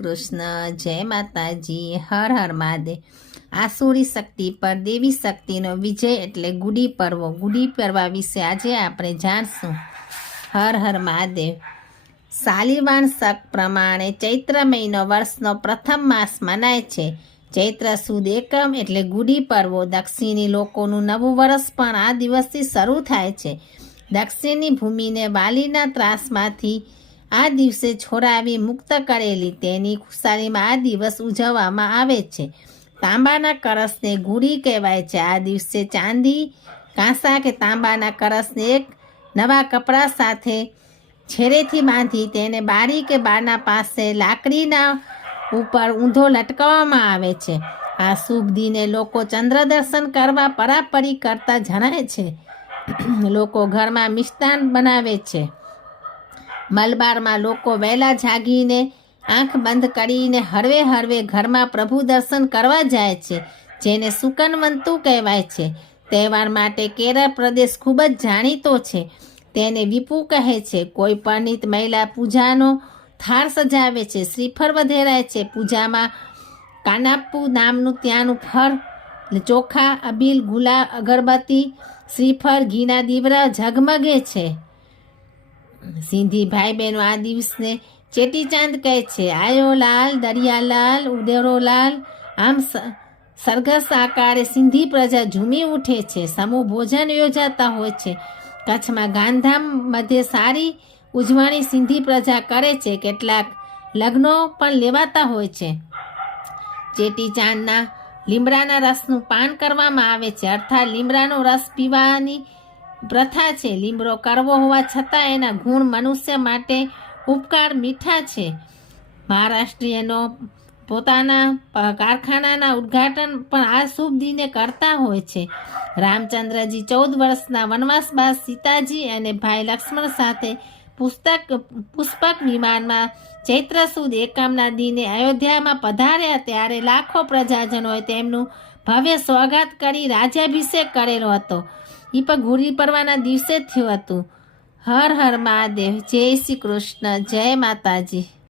કૃષ્ણ, જય માતાજી, હર હર મહાદેવ। આસુરી શક્તિ પર દેવી શક્તિનો વિજય એટલે ગુડી પર્વ। ગુડી પડવા વિશે આજે આપણે જાણશું। હર હર મહાદેવ। સાલિવાન શક પ્રમાણે ચૈત્ર મહિનો વર્ષનો પ્રથમ માસ મનાય છે। ચૈત્ર સુદ એકમ એટલે ગુડી પર્વો। દક્ષિણી લોકોનું નવું વર્ષ પણ આ દિવસથી શરૂ થાય છે। દક્ષિણની ભૂમિને વાલીના ત્રાસમાંથી આ દિવસે છોડાવી મુક્ત કરેલી તેની ખુશાલીમાં આ દિવસ ઉજવવામાં આવે છે। તાંબાના કળશને ગુડી કહેવાય છે। આ દિવસે ચાંદી, કાંસા કે તાંબાના કળશને એક નવા કપડાં સાથે છેડેથી બાંધી તેને બારી કે બારણા પાસે લાકડીના ઉપર ઊંધો લટકાવવામાં આવે છે। આ શુભ દિને લોકો ચંદ્ર દર્શન કરવા પરાપરી કરતા જણાય છે। લોકો ઘરમાં મિષ્ટાન બનાવે છે। મલબારમાં લોકો વહેલા જાગીને આંખ બંધ કરીને હળવે હળવે ઘરમાં પ્રભુ દર્શન કરવા જાય છે, જેને સુકનવંતુ કહેવાય છે। તહેવાર માટે કેરળ પ્રદેશ ખૂબ જ જાણીતો છે। તેને વિપુ કહે છે। કોઈ પરણિત મહિલા પૂજાનો થાળ સજાવે છે, શ્રીફળ વધેરાય છે। પૂજામાં કાનાપ્પુ નામનું ત્યાંનું ફળ, ચોખા, અબીલ, ગુલાબ, અગરબત્તી, શ્રીફળ, ઘીના દીવડા ઝગમગે છે। સિંધી ભાઈ બહેનો આ દિવસને ચેટીચાંદ કહે છે। આયો લાલ, દરિયાલાલ, ઉદેરો લાલ, આમ સરઘસ આકારે સિંધી પ્રજા ઝૂમી ઉઠે છે। સમૂહ ભોજન યોજાતા હોય છે। કચ્છમાં ગાંધીધામ મધ્યે સારી ઉજવણી સિંધી પ્રજા કરે છે। કેટલાક લગ્નો પણ લેવાતા હોય છે। ચેટીચાંદના લીમડાના રસનું પાન કરવામાં આવે છે, અર્થાત લીમડાનો રસ પીવાની પ્રથા છે। લીમડો કડવો હોવા છતાં એના ગુણ મનુષ્ય માટે ઉપકાર મીઠા છે। મહારાષ્ટ્રીયનો પોતાના કારખાનાના ઉદ્ઘાટન પણ આ શુભ દિને કરતા હોય છે। રામચંદ્રજી 14 વર્ષના વનવાસ બાદ સીતાજી અને ભાઈ લક્ષ્મણ સાથે પુષ્પક વિમાનમાં ચૈત્ર સુદ એકમના દિને અયોધ્યામાં પધાર્યા ત્યારે લાખો પ્રજાજનોએ તેમનું ભવ્ય સ્વાગત કરી રાજ્યાભિષેક કરેલો હતો। એ પણ ગુડી પડવાના દિવસે જ થયું હતું। હર હર મહાદેવ। જય શ્રી કૃષ્ણ, જય માતાજી।